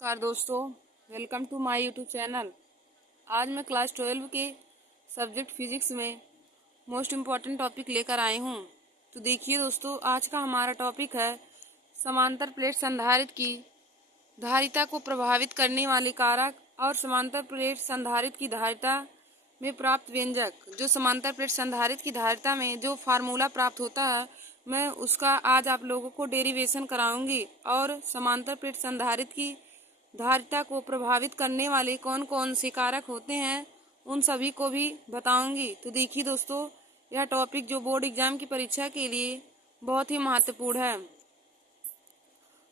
नमस्कार दोस्तों, welcome to my YouTube channel. आज मैं क्लास 12 के सब्जेक्ट फिजिक्स में मोस्ट इम्पॉर्टेंट टॉपिक लेकर आई हूँ। तो देखिए दोस्तों, आज का हमारा टॉपिक है समांतर प्लेट संधारित्र की धारिता को प्रभावित करने वाले कारक और समांतर प्लेट संधारित्र की धारिता में प्राप्त व्यंजक। जो समांतर प्लेट संधारित्र की धारिता में जो फार्मूला प्राप्त होता है, मैं उसका आज आप लोगों को डेरिवेशन कराऊंगी और समांतर प्लेट संधारित्र की धारिता को प्रभावित करने वाले कौन कौन से कारक होते हैं उन सभी को भी बताऊंगी। तो देखिए दोस्तों, यह टॉपिक जो बोर्ड एग्जाम की परीक्षा के लिए बहुत ही महत्वपूर्ण है।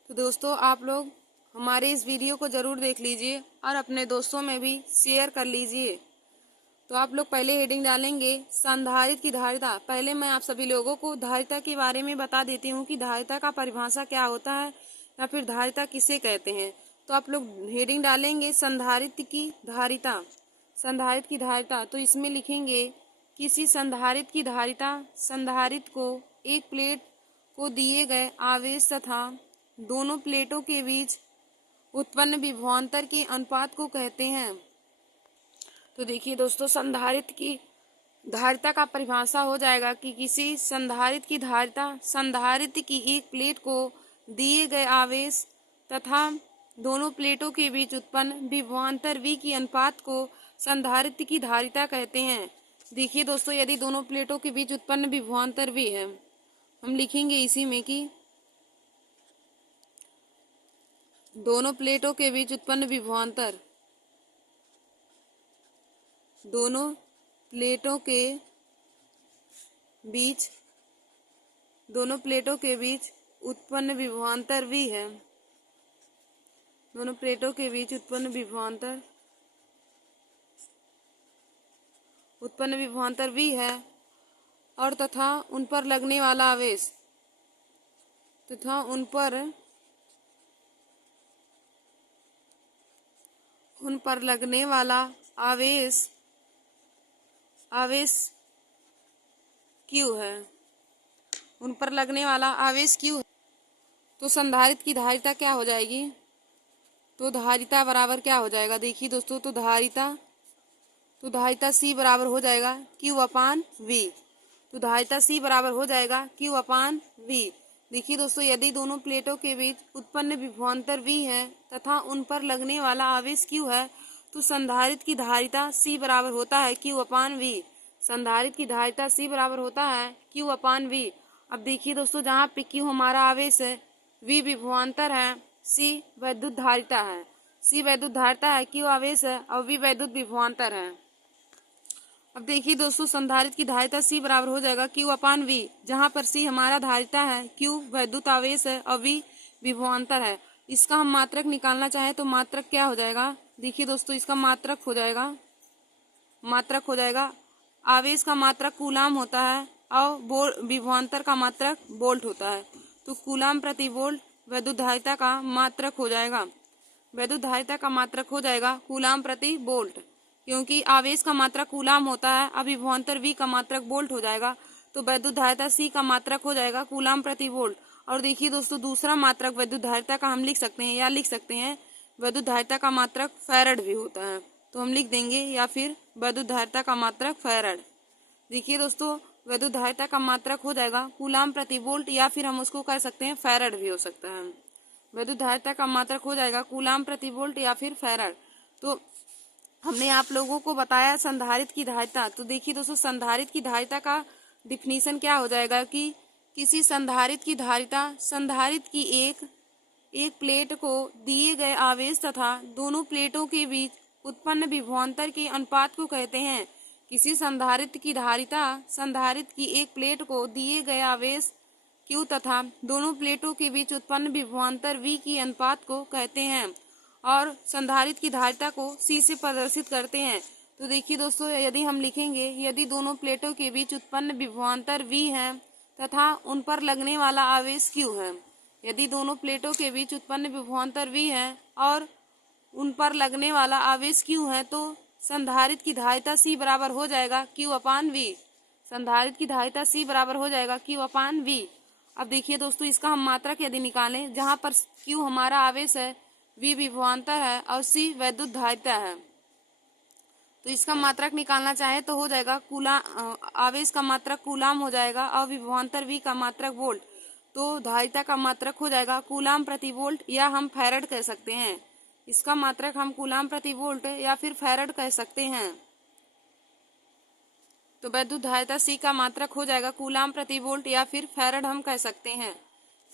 तो दोस्तों, आप लोग हमारे इस वीडियो को जरूर देख लीजिए और अपने दोस्तों में भी शेयर कर लीजिए। तो आप लोग पहले हेडिंग डालेंगे संधारित्र की धारिता। पहले मैं आप सभी लोगों को धारिता के बारे में बता देती हूँ कि धारिता का परिभाषा क्या होता है या फिर धारिता किसे कहते हैं। तो आप लोग हेडिंग डालेंगे संधारित्र की धारिता। संधारित्र की धारिता, तो इसमें लिखेंगे किसी संधारित्र की धारिता संधारित्र को एक प्लेट को दिए गए आवेश तथा दोनों प्लेटों के बीच उत्पन्न विभवांतर के अनुपात को कहते हैं। तो देखिए दोस्तों, संधारित्र की धारिता का परिभाषा हो जाएगा कि किसी संधारित्र की धारिता संधारित्र की एक प्लेट को दिए गए आवेश तथा दोनों प्लेटों के बीच उत्पन्न विभवांतर V की अनुपात को संधारित्र की धारिता कहते हैं। देखिए दोस्तों, यदि दोनों प्लेटों के बीच उत्पन्न विभवांतर V है, हम लिखेंगे इसी में कि दोनों प्लेटों के बीच उत्पन्न विभवांतर, दोनों प्लेटों के बीच उत्पन्न विभवांतर V है। दोनों प्लेटों के बीच उत्पन्न विभवांतर V है और तथा उन पर लगने वाला आवेश Q है। उन पर लगने वाला आवेश Q है। तो संधारित्र की धारिता क्या हो जाएगी? तो धारिता बराबर क्या हो जाएगा? देखिए दोस्तों, तो धारिता C बराबर हो जाएगा Q/V। तो धारिता C बराबर हो जाएगा Q/V। देखिए दोस्तों, यदि दोनों प्लेटों के बीच उत्पन्न विभवांतर V है तथा उन पर लगने वाला आवेश Q है, तो संधारित्र की धारिता C बराबर होता है Q/V। संधारित्र की धारिता C बराबर होता है Q/V। अब देखिए दोस्तों, जहाँ पे Q हमारा आवेश है, V विभवांतर है, C वैद्युत धारिता है। C वैद्युत धारिता है, Q आवेश है और V वैद्युत विभवांतर है। अब देखिए दोस्तों, संधारित्र की धारिता C बराबर हो जाएगा Q/V, जहाँ पर C हमारा धारिता है, Q वैद्युत आवेश है और V विभवांतर है। इसका हम मात्रक निकालना चाहें तो मात्रक क्या हो जाएगा? देखिए दोस्तों, इसका मात्रक हो जाएगा आवेश का मात्रक कूलाम होता है और विभवांतर का मात्रक वोल्ट होता है। तो कूलाम प्रति वोल्ट वैद्युत धारिता का मात्रक हो जाएगा। वैद्युत धारिता का मात्रक हो जाएगा कूलाम प्रति वोल्ट, क्योंकि आवेश का मात्रक कूलाम होता है, अब विभवांतर V का मात्रक वोल्ट हो जाएगा। तो वैद्युत धारिता C का मात्रक हो जाएगा कूलाम प्रति वोल्ट। और देखिए दोस्तों, दूसरा मात्रक वैद्युत धारिता का हम लिख सकते हैं वैद्युत धारिता का मात्रक फैरड भी होता है। तो हम लिख देंगे या फिर वैद्युत धारिता का मात्रक फैरड। देखिए दोस्तों, वैद्युत धारिता का मात्रक हो जाएगा कूलाम प्रति वोल्ट, या फिर हम उसको कर सकते हैं फैरड भी हो सकता है। वैद्युत धारिता का मात्रक हो जाएगा कूलाम प्रति वोल्ट या फिर फैरड। तो हमने आप लोगों को बताया संधारित्र की धारिता। तो देखिए दोस्तों, संधारित्र की धारिता का डिफिनीशन क्या हो जाएगा कि किसी संधारित्र की धारिता संधारित्र की एक प्लेट को दिए गए आवेश तथा दोनों प्लेटों के बीच उत्पन्न विभवांतर के अनुपात को कहते हैं। किसी संधारित्र की धारिता संधारित्र की एक प्लेट को दिए गए आवेश Q तथा दोनों प्लेटों के बीच उत्पन्न विभवांतर V की अनुपात को कहते हैं और संधारित्र की धारिता को C से प्रदर्शित करते हैं। तो देखिए दोस्तों, यदि हम लिखेंगे, यदि दोनों प्लेटों के बीच उत्पन्न विभवांतर V है तथा उन पर लगने वाला आवेश Q है। यदि दोनों प्लेटों के बीच उत्पन्न विभवांतर V है और उन पर लगने वाला आवेश Q है, तो संधारित्र की धारिता C बराबर हो जाएगा Q/V। संधारित्र की धारिता C बराबर हो जाएगा Q/V। अब देखिए दोस्तों, इसका हम मात्रक यदि निकालें, जहाँ पर Q हमारा आवेश है, V विभवांतर है और C वैद्युत धारिता है। तो इसका मात्रक निकालना चाहे तो हो जाएगा आवेश का मात्रक कूलाम हो जाएगा और विभवांतर V का मात्रक वोल्ट। तो धारिता का मात्रक हो जाएगा कूलाम प्रति वोल्ट या हम फैरड कह सकते हैं। इसका मात्रक हम कूलाम प्रति वोल्ट या फिर फैरड कह सकते हैं। तो वैद्युत धारिता C का मात्रक हो जाएगा कूलाम प्रति वोल्ट या फिर फैरड हम कह सकते हैं।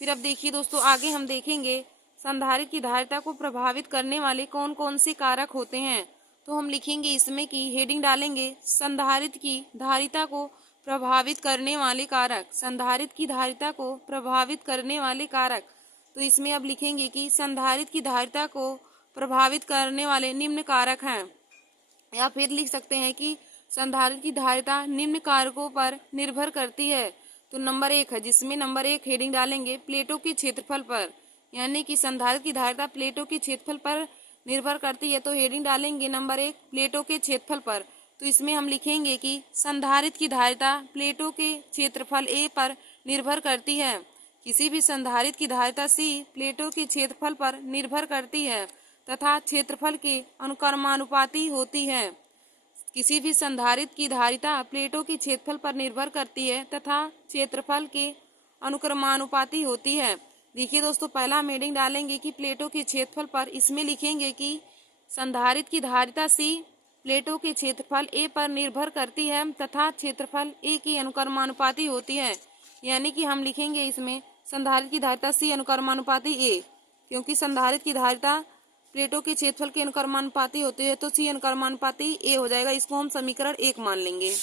फिर अब देखिए दोस्तों, आगे हम देखेंगे संधारित्र की धारिता को प्रभावित करने वाले कौन कौन से कारक होते हैं। तो हम लिखेंगे इसमें कि हेडिंग डालेंगे संधारित्र की धारिता को प्रभावित करने वाले कारक। संधारित्र की धारिता को प्रभावित करने वाले कारक। तो इसमें अब लिखेंगे कि संधारित्र की धारिता को प्रभावित करने वाले निम्न कारक हैं, या फिर लिख सकते हैं कि संधारित्र की धारिता निम्न कारकों पर निर्भर करती है। तो नंबर 1 है, जिसमें नंबर 1 हेडिंग डालेंगे प्लेटों के क्षेत्रफल पर, यानी कि संधारित्र की धारिता प्लेटों के क्षेत्रफल पर निर्भर करती है। तो हेडिंग डालेंगे नंबर 1 प्लेटों के क्षेत्रफल पर। तो इसमें हम लिखेंगे कि संधारित्र की धारिता प्लेटों के क्षेत्रफल A पर निर्भर करती है। किसी भी संधारित्र की धारिता C प्लेटों के क्षेत्रफल पर निर्भर करती है तथा क्षेत्रफल के अनुक्रमानुपाती होती है। किसी भी संधारित्र की धारिता प्लेटों के क्षेत्रफल पर निर्भर करती है तथा क्षेत्रफल के अनुक्रमानुपाती होती है। देखिए दोस्तों, पहला हम हेडिंग डालेंगे कि प्लेटों के क्षेत्रफल पर। इसमें लिखेंगे कि संधारित्र की धारिता C प्लेटों के क्षेत्रफल A पर निर्भर करती है तथा क्षेत्रफल A की अनुक्रमानुपाती होती है। यानी कि हम लिखेंगे इसमें संधारित्र की धारिता C अनुक्रमानुपाती A, क्योंकि संधारित्र की धारिता प्लेटों के क्षेत्रफल के अनुक्रमानुपाती होती है तो C अनुक्रमानुपाती A हो जाएगा। इसको हम समीकरण 1 मान लेंगे।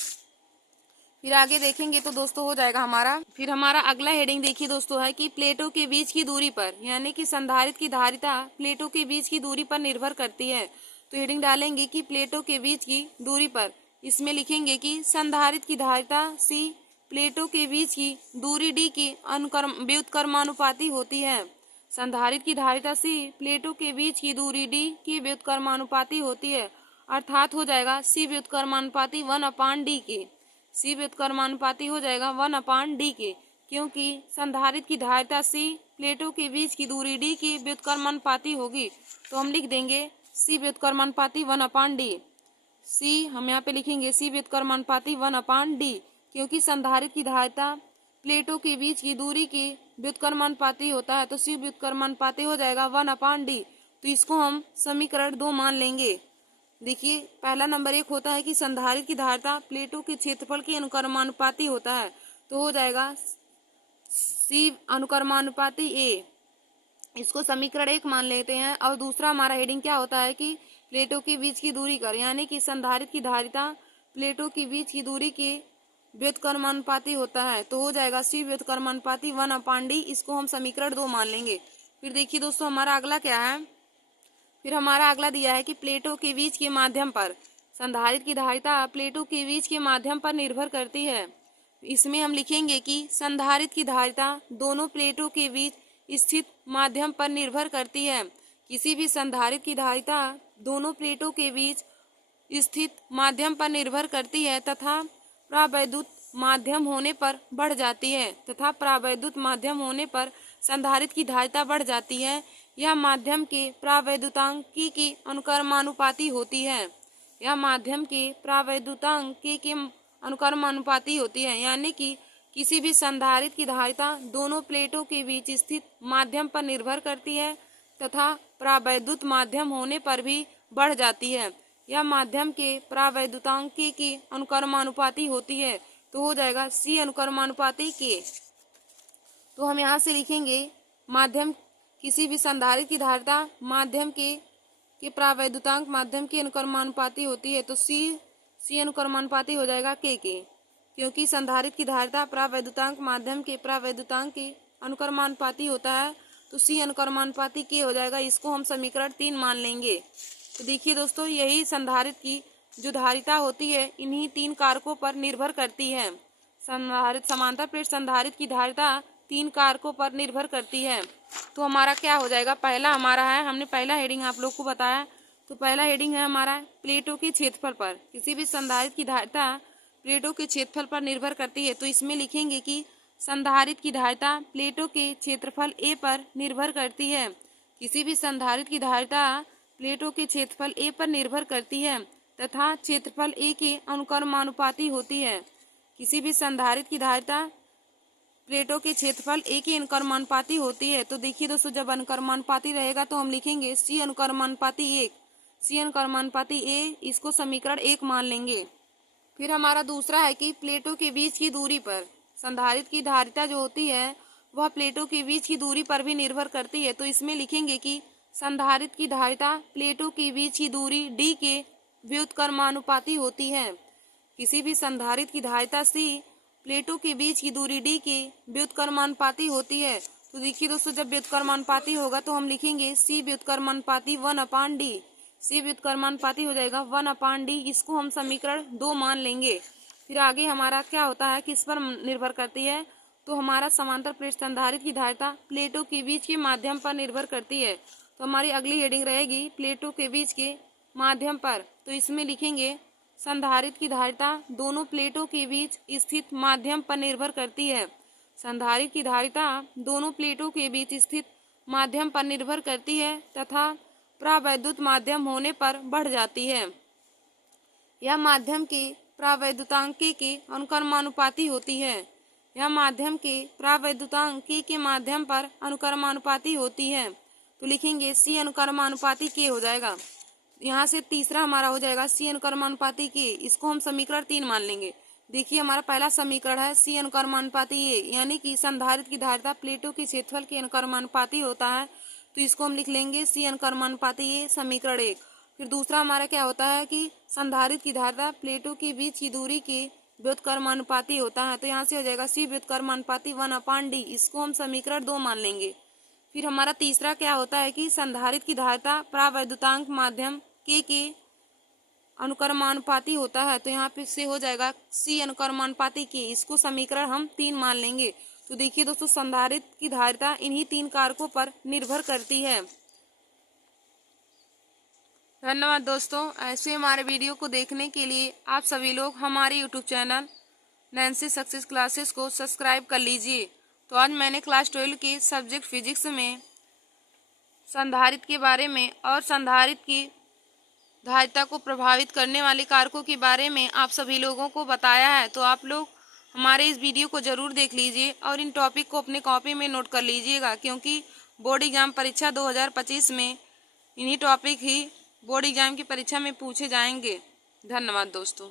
फिर आगे देखेंगे तो दोस्तों हो जाएगा हमारा अगला हेडिंग देखिए दोस्तों है कि प्लेटों के बीच की दूरी पर, यानी कि संधारित्र की धारिता प्लेटों के बीच की दूरी पर निर्भर करती है। तो हेडिंग डालेंगे कि प्लेटों के बीच की दूरी पर। इसमें लिखेंगे कि संधारित्र की धारिता C प्लेटों के बीच की दूरी D की व्युत्क्रमानुपाती होती है। संधारित्र की धारिता C प्लेटों के बीच की दूरी D की व्युत्क्रमानुपाती होती है, अर्थात हो जाएगा C व्युत्क्रमानुपाती 1/D के। C व्युत्क्रमानुपाती हो जाएगा 1/D के, क्योंकि संधारित्र की धारिता C प्लेटों के बीच की दूरी D की व्युत्क्रमानुपाती होगी। तो हम लिख देंगे C व्युत्क्रमानुपाती 1/D। C हम यहाँ पे लिखेंगे C व्युत्क्रमानुपाती 1/D, क्योंकि संधारित्र की धारिता प्लेटों के बीच की दूरी की व्युत्क्रमानुपाती होता है। तो C व्युत्क्रमानुपाती हो जाएगा 1/D। तो इसको हम समीकरण 2 मान लेंगे। देखिए, पहला नंबर 1 होता है कि संधारित्र की धारिता प्लेटों के क्षेत्रफल के अनुक्रमानुपाती होता है। तो हो जाएगा C अनुक्रमानुपाती A, इसको समीकरण 1 मान लेते हैं। और दूसरा हमारा हेडिंग क्या होता है कि प्लेटों के बीच की दूरी कर, यानी कि संधारित्र की धारिता प्लेटों के बीच की दूरी के व्युत्क्रमानुपाती होता है। तो हो जाएगा C व्युत्क्रमानुपाती 1/D, इसको हम समीकरण 2 मान लेंगे। फिर देखिए दोस्तों, हमारा अगला क्या है। फिर हमारा अगला दिया है कि प्लेटों के बीच के माध्यम पर संधारित्र की धारिता प्लेटों के बीच के माध्यम पर निर्भर करती है। इसमें हम लिखेंगे कि संधारित्र की धारिता दोनों प्लेटों के बीच स्थित माध्यम पर निर्भर करती है। किसी भी संधारित्र की धारिता दोनों प्लेटों के बीच स्थित माध्यम पर निर्भर करती है तथा प्रावैद्युत माध्यम होने पर बढ़ जाती है। संधारित्र की धारिता बढ़ जाती है। यह माध्यम के प्रावैद्युतांक की अनुक्रमानुपाती होती है। यानी कि किसी भी संधारित्र की धारिता दोनों प्लेटों के बीच स्थित माध्यम पर निर्भर करती है तथा प्रावैद्युत माध्यम होने पर भी बढ़ जाती है। यह माध्यम के प्रावैद्युतांक की अनुक्रमानुपाती होती है। तो हो जाएगा C अनुक्रमानुपाती K। तो हम यहाँ से लिखेंगे माध्यम, किसी भी संधारित्र की धारिता माध्यम के प्रावैद्युतांक माध्यम के अनुक्रमानुपाती होती है। तो C अनुक्रमानुपाती हो जाएगा K के, क्योंकि संधारित्र की धारिता प्रावैद्युतांक माध्यम के प्रावैद्युतांक के अनुक्रमानुपाती होता है। तो C अनुक्रमानुपाती K हो जाएगा। इसको हम समीकरण 3 मान लेंगे। तो देखिए दोस्तों, यही संधारित्र की जो धारिता होती है इन्हीं 3 कारकों पर निर्भर करती है। समांतर प्लेट संधारित्र की धारिता 3 कारकों पर निर्भर करती है। तो हमारा क्या हो जाएगा, पहला हमारा है, हमने पहला हेडिंग आप लोग को बताया। तो पहला हेडिंग है हमारा प्लेटों के क्षेत्रफल पर। किसी भी संधारित्र की धारिता प्लेटों के क्षेत्रफल पर निर्भर करती है। तो इसमें लिखेंगे कि संधारित्र की धारिता प्लेटों के क्षेत्रफल A पर निर्भर करती है। किसी भी संधारित्र की धारिता प्लेटों के क्षेत्रफल A पर निर्भर करती है तथा क्षेत्रफल A के अनुक्रमानुपाती होती है। किसी भी संधारित्र की धारिता प्लेटों के क्षेत्रफल A के अनुक्रमानुपाती होती है। तो देखिए दोस्तों, जब अनुक्रमानुपाती रहेगा तो हम लिखेंगे C अनुक्रमानुपाती 1, C अनुक्रमानुपाती A, इसको समीकरण 1 मान लेंगे। फिर हमारा दूसरा है कि प्लेटों के बीच की दूरी पर संधारित्र की धारिता जो होती है वह प्लेटों के बीच की दूरी पर भी निर्भर करती है। तो इसमें लिखेंगे कि संधारित्र की धारिता प्लेटों के बीच की दूरी D के व्युत्क्रमानुपाती होती है। किसी भी संधारित्र की धारिता C प्लेटों के बीच की दूरी D के व्युत्क्रमानुपाती होती है। तो देखिए दोस्तों, जब व्युत्क्रमानुपाती होगा तो हम लिखेंगे C व्युत्क्रमानुपाती 1/D। C व्युत्क्रमानुपाती हो जाएगा 1/D, इसको हम समीकरण 2 मान लेंगे। फिर आगे हमारा क्या होता है, किस पर निर्भर करती है, तो हमारा समांतर प्लेट संधारित्र की धारिता प्लेटों के बीच के माध्यम पर निर्भर करती है। तो हमारी अगली हेडिंग रहेगी प्लेटों के बीच के माध्यम पर। तो इसमें लिखेंगे संधारित्र की धारिता दोनों प्लेटों के बीच स्थित माध्यम पर निर्भर करती है। संधारित्र की धारिता दोनों प्लेटों के बीच स्थित माध्यम पर निर्भर करती है तथा प्रावैद्युत माध्यम होने पर बढ़ जाती है। यह माध्यम के प्रावैद्युतांक के अनुक्रमानुपाती होती है। यह माध्यम के प्रावैद्युतांक के माध्यम पर अनुक्रमानुपाती होती है। तो लिखेंगे C अनुक्रमानुपाती K हो जाएगा। यहाँ से तीसरा हमारा हो जाएगा C अनुक्रमानुपाती K, इसको हम समीकरण 3 मान लेंगे। देखिए हमारा पहला समीकरण है C अनुक्रमानुपाती A, यानी कि संधारित्र की धारिता प्लेटों के क्षेत्रफल के अनुक्रमानुपाती होता है। तो इसको हम लिख लेंगे C अनुक्रमानुपाती A समीकरण 1। फिर दूसरा हमारा क्या होता है कि संधारित्र की धारिता प्लेटों के बीच की दूरी के व्युत्क्रमानुपाती होता है। तो यहाँ से हो जाएगा C व्युत्क्रमानुपाती 1/D, इसको हम समीकरण 2 मान लेंगे। फिर हमारा तीसरा क्या होता है कि संधारित्र की धारिता प्रावैद्युतांक माध्यम के अनुक्रमानुपाती होता है। तो यहाँ पे से हो जाएगा C अनुक्रमानुपाती K, इसको समीकरण हम 3 मान लेंगे। तो देखिए दोस्तों, संधारित्र की धारिता इन्हीं 3 कारकों पर निर्भर करती है। धन्यवाद दोस्तों। ऐसे हमारे वीडियो को देखने के लिए आप सभी लोग हमारे YouTube channel Nancy success classes को सब्सक्राइब कर लीजिए। तो आज मैंने क्लास 12 के सब्जेक्ट फिजिक्स में संधारित्र के बारे में और संधारित्र की धारिता को प्रभावित करने वाले कारकों के बारे में आप सभी लोगों को बताया है। तो आप लोग हमारे इस वीडियो को ज़रूर देख लीजिए और इन टॉपिक को अपने कॉपी में नोट कर लीजिएगा, क्योंकि बोर्ड एग्जाम परीक्षा 2025 में इन्हीं टॉपिक ही बोर्ड एग्जाम की परीक्षा में पूछे जाएंगे। धन्यवाद दोस्तों।